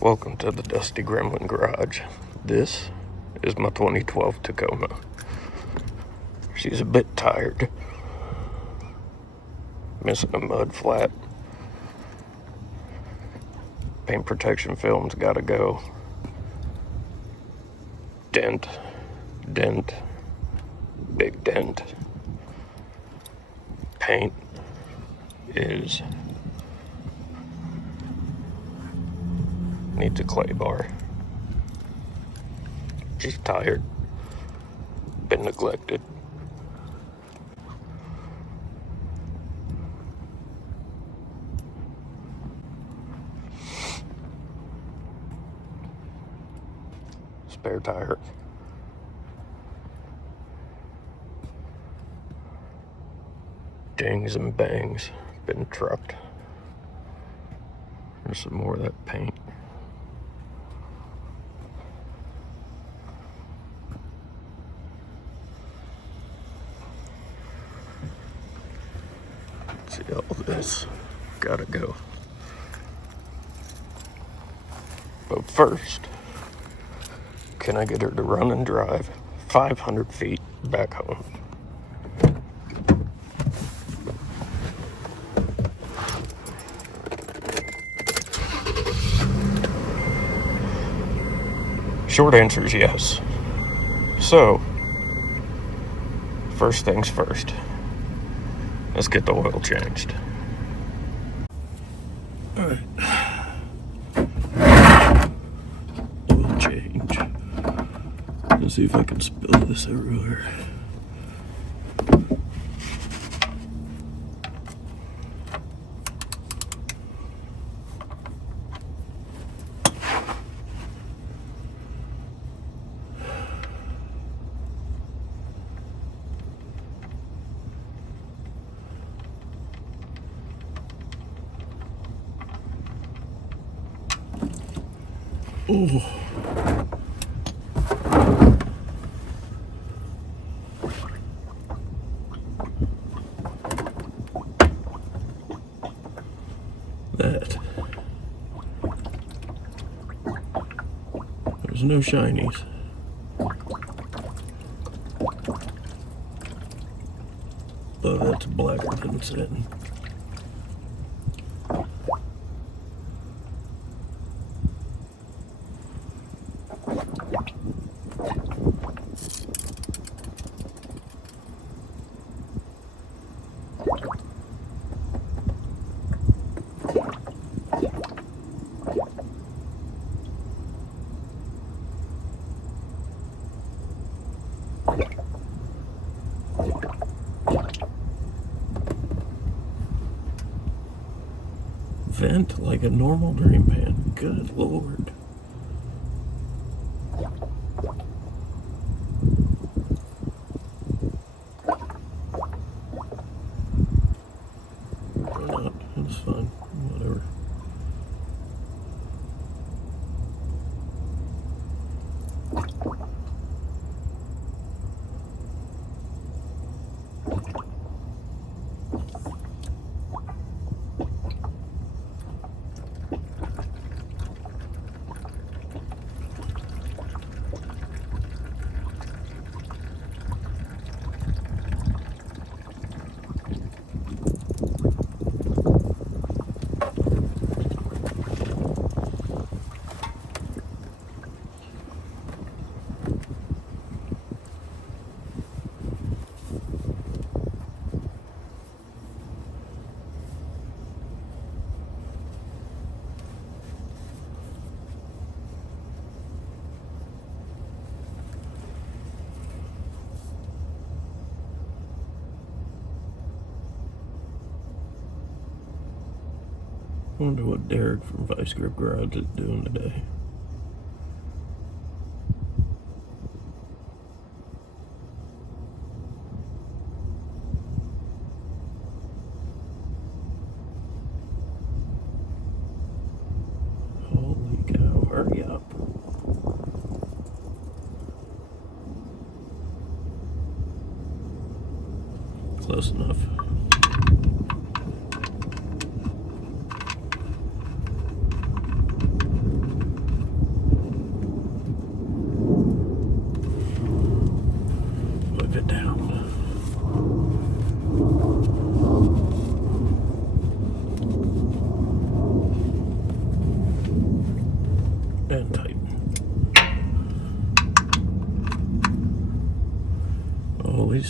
Welcome to the Dusty Gremlin Garage. This is my 2012 Tacoma. She's a bit tired. Missing a mud flat. Paint protection film's gotta go. Dent. Big dent. Paint is... needs a clay bar. She's tired. Been neglected. Spare tire. Dings and bangs. Been trucked. There's some more of that paint. See, all this gotta go. But first, can I get her to run and drive 500 feet back home? Short answer is yes. So, first things first. Let's get the oil changed. Alright. Oil change. Let's see if I can spill this everywhere. Oh. That. There's no shinies. Oh, that's blacker than satin. Vent like a normal drain pan. Good Lord. Or not. It's fine. Whatever. I wonder what Derek from Vice Grip Garage is doing today. Holy cow, hurry up. Close enough.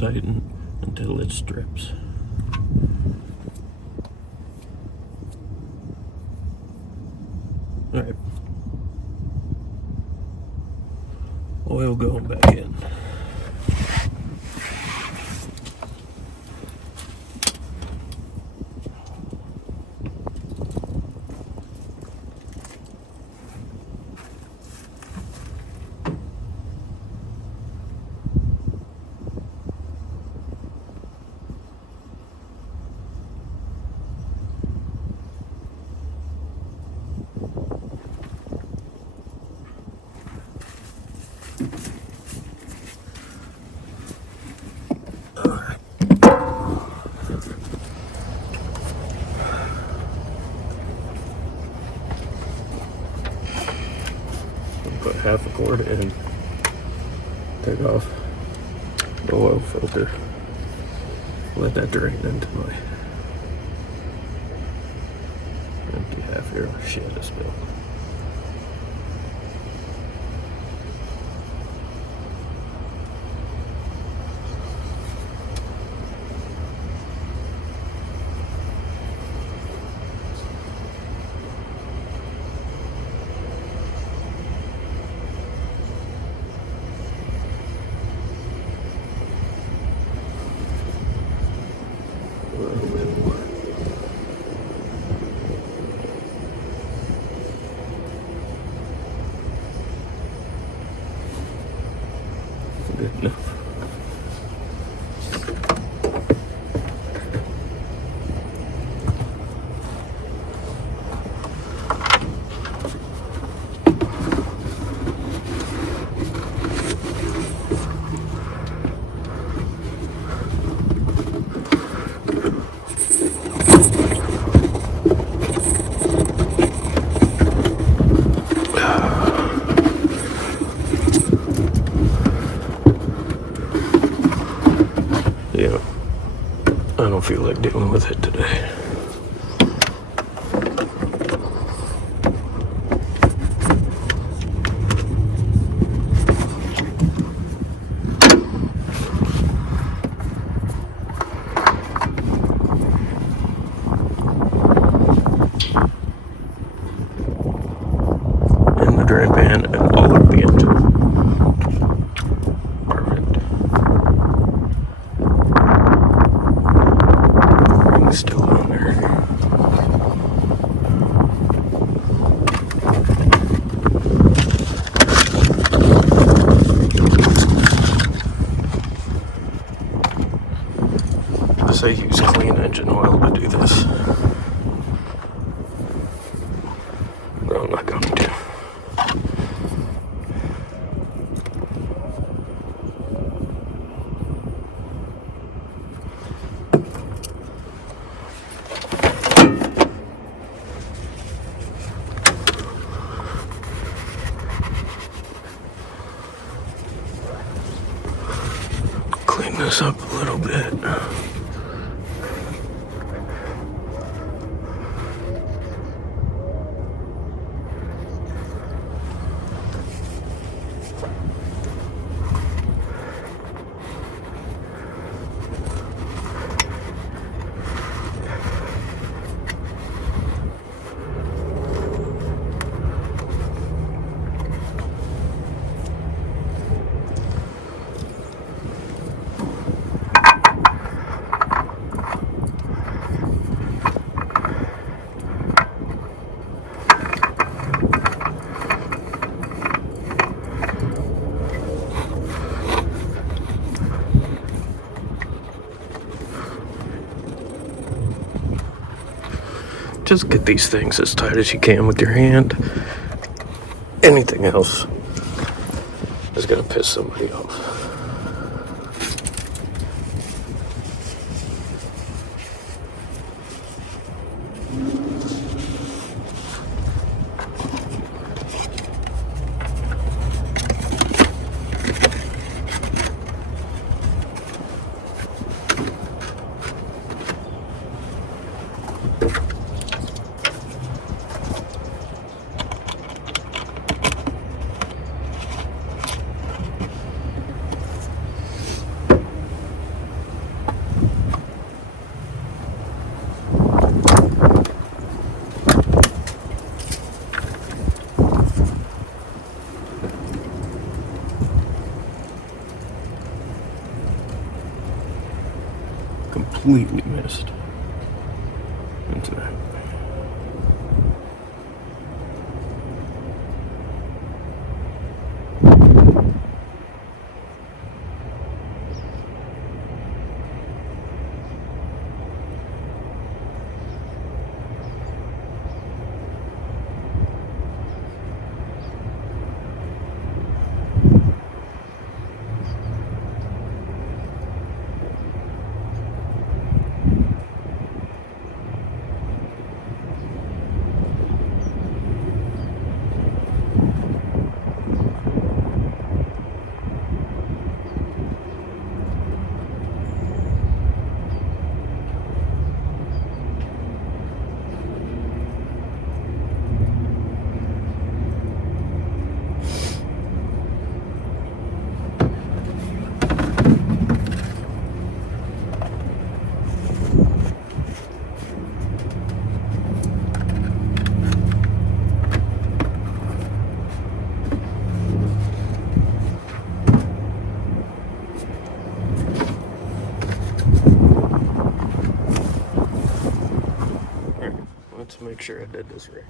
tighten until it strips. Alright. Oil going back in. Put half a quart in, take off the oil filter, let that drain into my empty half here. Shit, I spilled. A little bit more. Good enough. Yeah, I don't feel like dealing with it today. In the drain pan and all of the engine. Still on there. I say use clean engine oil to do this. But I'm not going to. Clean this up a little bit. Just get these things as tight as you can with your hand. Anything else is gonna piss somebody off. completely missed into that. Let's make sure I did this right.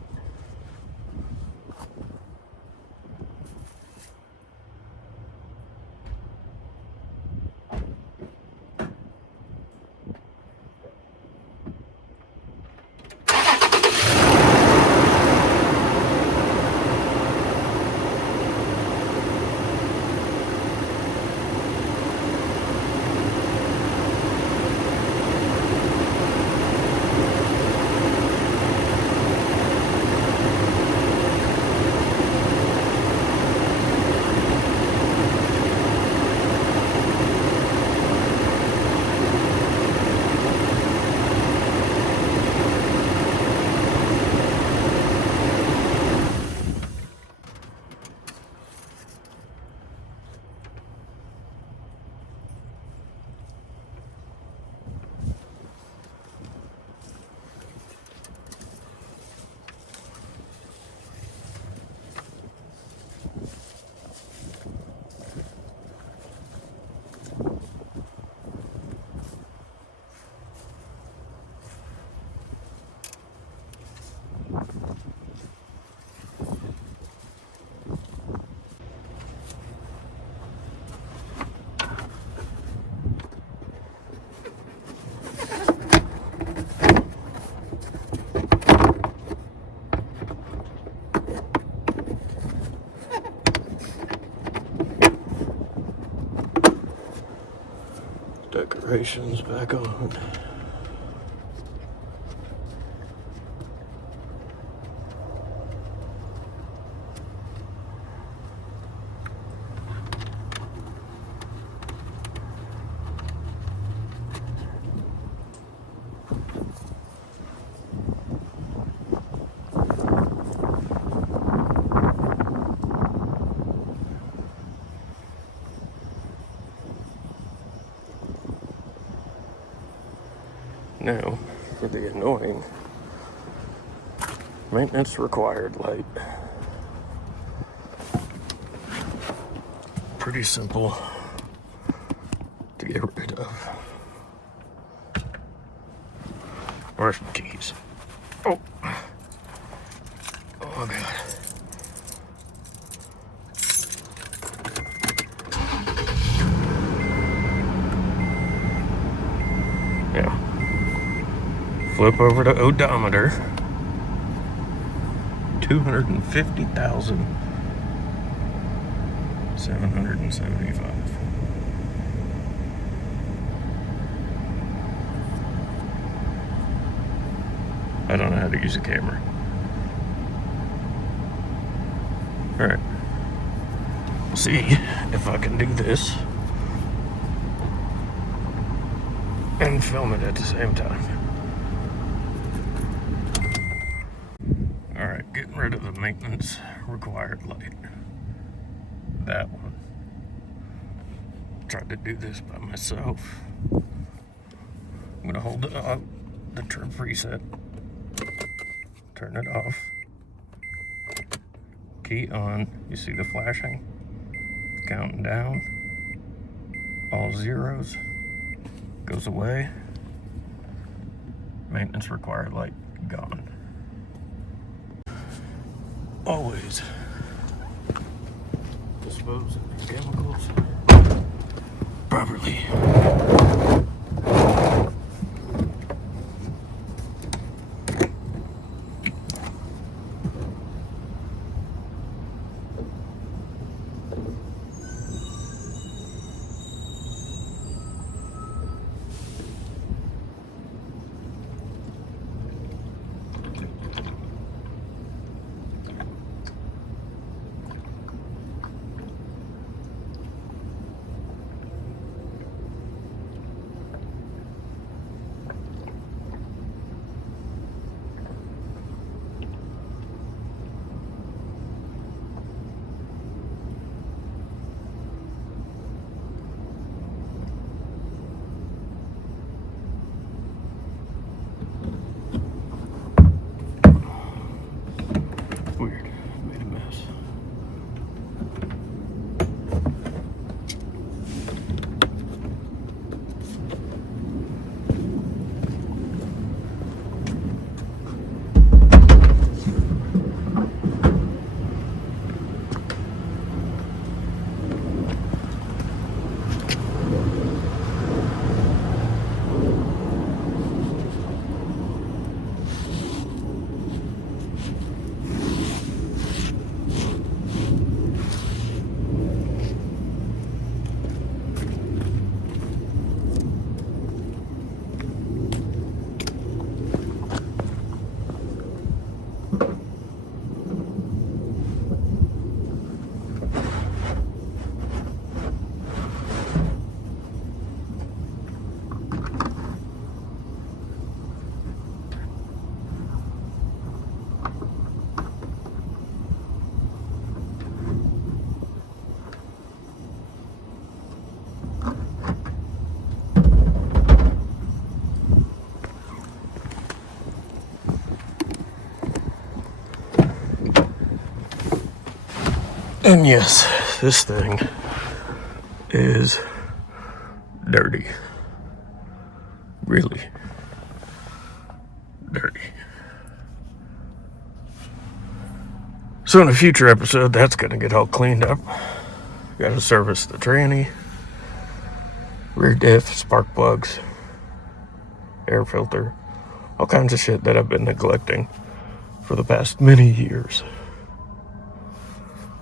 Decorations back on. Now, for the annoying maintenance required light. Pretty simple to get rid of. Where's the keys? Oh. Oh god. Yeah. Flip over to odometer. 250,775. I don't know how to use a camera. Alright. We'll see if I can do this and film it at the same time. Alright, getting rid of the maintenance required light. That one. Tried to do this by myself. I'm gonna hold it up, the trim preset, turn it off, key on, you see the flashing, counting down, all zeros, goes away, maintenance required light gone. Always dispose of these chemicals properly. Weird. Made a mess. And yes, this thing is dirty. Really dirty. So in a future episode, that's going to get all cleaned up. Got to service the tranny, rear diff, spark plugs, air filter, all kinds of shit that I've been neglecting for the past many years.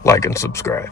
Like and subscribe.